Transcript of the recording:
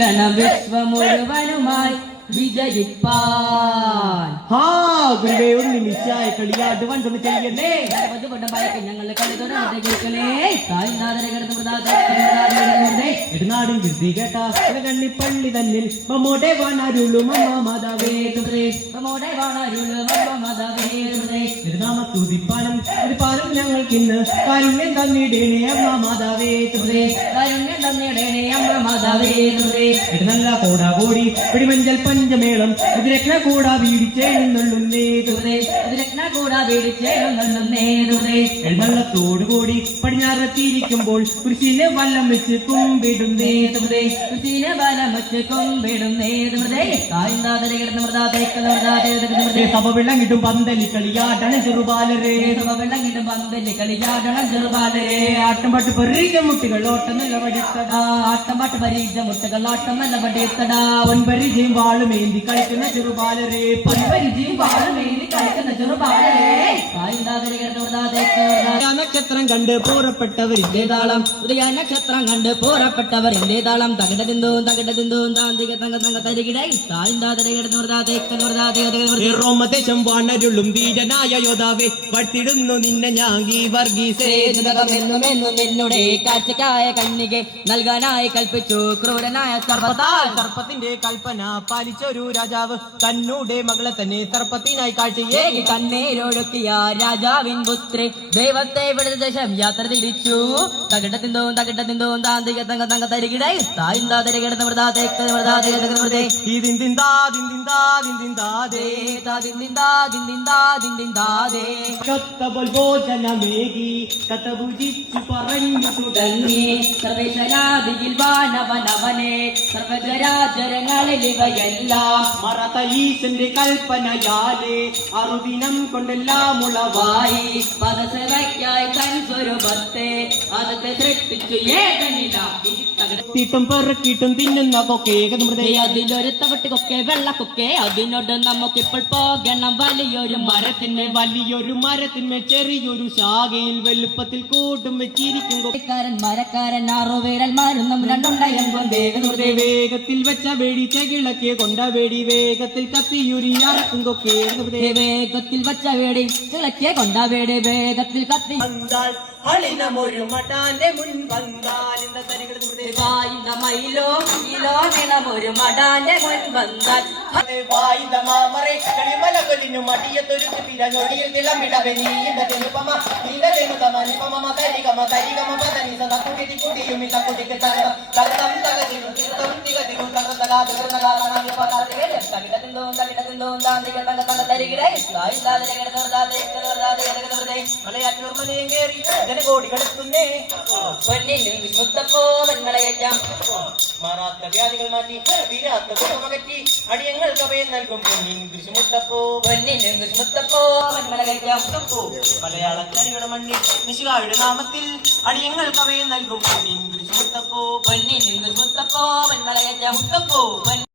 ഗണം വിശ്വം മുഴുവനുമായി വിജയിപ്പാൻ. ഗുരുവേ ഒരു നിമിഷായ കളിയാടുവാൻ കൊണ്ട് ചെയ്യണേ. ഞങ്ങളുടെ കളി തുടങ്ങേ ഇടുനാടും കൃതി കേട്ട കണ്ണിപ്പള്ളി തന്നിൽ മമ്മോടെ വാണരുളും അമ്മ മാതാവേ മമ്മോടെ വാണരുളും അമ്മ മാതാവേ തിരുനാമത്തുതിപ്പാനും ഒരുപാലും ഞങ്ങൾക്കിന്ന് കാരുണ്യം തന്നിടേണേ അമ്മ മാതാവേ കാരുണ്യം തന്നിടേണേ അമ്മ മാതാവേ നല്ല കോടാകോടി പിടിമഞ്ചൽ പഞ്ചമേളം രത്ന കൂടാ വീടിച്ചേഴുന്നുള്ളുന്നേ രത്ന കൂടാ വീടിച്ചേഴുന്നുള്ളുന്നേ എഴുന്നള്ളത്തോടുകൂടി പടിഞ്ഞാറെത്തിയിരിക്കുമ്പോൾ കുരിശിനെ വല്ലം വെച്ച് കുമ്പിടുന്നേ കുരിശിനെ വലം വെച്ച് കുമ്പിടുന്നേ സഭ വെള്ളങ്ങിട്ടും പന്തലി കളിയാടണം ചെറുപാലരേ വെള്ളങ്ങിട്ടും പന്തലി കളിയാടണം ചെറുപാലരേ ആട്ടം പാട്ട് പരീജ മുട്ടുകൾ ഓട്ടം നല്ല വടിത്തടാ ആട്ടം പാട്ട് പരീജ മുട്ടുകൾ ഓട്ടം നല്ല വടിത്തടാ പൊൻപരിചയും വാളുമേന്തി കളിക്കുന്ന ചെറുപാലരേ പൊൻപരിചയും വാളുമേന്തി കളിക്കുന്ന ചെറുപാലരേ നക്ഷത്രം കണ്ട് പൂറപ്പെട്ടവരിന്റെ താളം നക്ഷത്രം കണ്ട് പൂറപ്പെട്ടവരിന്റെ താളം തകിടതിന്തോ തകിടതിന്തോ താന്തിക തങ്ക തങ്ക തരികിടൈ റോമദേശം വാണരുളും വീരനായ യോധാവേ വട്ടിടുന്നു നിന്നെ ഞാങ്ങി വർഗീസേന്നും നിന്നുടെ കാഴ്ചക്കായ കണ്ണികെ നൽകാനായി കൽപ്പിച്ചു ക്രൂരനായ സർപ്പത്തിന്റെ കൽപ്പന പാലിച്ചൊരു രാജാവ് തന്നൂടെ മകളെ തന്നെ സർപ്പത്തിനായി കാഴ്ചയെ കണ്ണീരൊഴുക്കിയ രാജാവിൻ പുത്രി ദൈവത്തെ വിടുന്ന ദേശം യാത്ര തിരിച്ചു തകിടത്തിന്തോ താന്തിക തങ്ക തങ്ക തരികിടൈ ഭോജനമേകി കഥ ഭുജിച്ചു പറഞ്ഞു തുടങ്ങി സർവേശ്വരാദിയിൽ വാനവനവനെ സർവജരാചരങ്ങളിൽ ഇവയെല്ലാം മറത ഈശന്റെ കൽപ്പനയാലേ അറുദിനം കൊണ്ടെല്ലാം ഉളവായി പദസേവയ്ക്കായി തൻ സ്വരൂപത്തെ അതത്തെ സൃഷ്ടിച്ചു ഏകനിലാക്കി തീട്ടും പെറുക്കിട്ടും തിന്നുന്ന കൊക്കെ അതിലൊരു തവട്ട് കൊക്കെ വെള്ളക്കൊക്കെ അതിനോട് നമുക്കിപ്പോൾ പോകണം വലിയൊരു മരത്തിന്മേ ചെറിയൊരു ശാഖയിൽ വലുപ്പത്തിൽ കൂട്ടും വെച്ചിരിക്കും മരക്കാരൻ ആറുപേരന്മാരും രണ്ടുണ്ടയം കൊണ്ടേ വേഗത്തിൽ വെച്ച വേടി ചെകിളക്കെ കൊണ്ട വേടി വേഗത്തിൽ കത്തിയുരിയാറക്കും കൊക്കെ വേഗത്തിൽ വെച്ച വേടി ചിളക്കെ കൊണ്ട വേടി വേഗത്തിൽ കത്തി ഹളിനമൊരു മടാന്റെ മുൻ വന്നാൽ മയിലോ ഇലോ നിണമൊരു മടാന്റെ മുൻ വന്നാൽ മാമറെ കളിമലകൊലിനു മടിയത്തൊരു പിരഞ്ഞൊടിയിൽ തിളമിടവെ നീണ്ട തെലുപമ നീതമ നിപമ തരികമ തരികമ പതനി സദാ കുടി കുടിയും ഇത കുടിക്ക് തകതം തകതം തകതിരു തിരുതം തികതിരു തകതകാ തിരുനകാ തനാനി പതാതികെ തകിടതിന്തോ താന്തിക തങ്ക തങ്ക തരികിടൈ മലയാറ്റൂർ മലയേറി ജനകോടി കളിക്കുന്നേ പൊന്നിൽ മുത്തപ്പോ വെങ്ങളയക്കാം മാറാത്ത വ്യാധികൾ മാറ്റി വീരാത്ത ഗുണമകറ്റി അടിയങ്ങൾക്ക് അഭയം നൽകും പൊന്നിൻ കൃഷിമുത്തപ്പോ മലയാളക്കരയുടെ മണ്ണിൽ നിശികായുടെ നാമത്തിൽ അടിയങ്ങൾക്ക് അഭയം നൽകും പൊന്നിൻ കൃഷിമുത്തപ്പോ വെങ്ങളയക്കാം മുത്തപ്പോ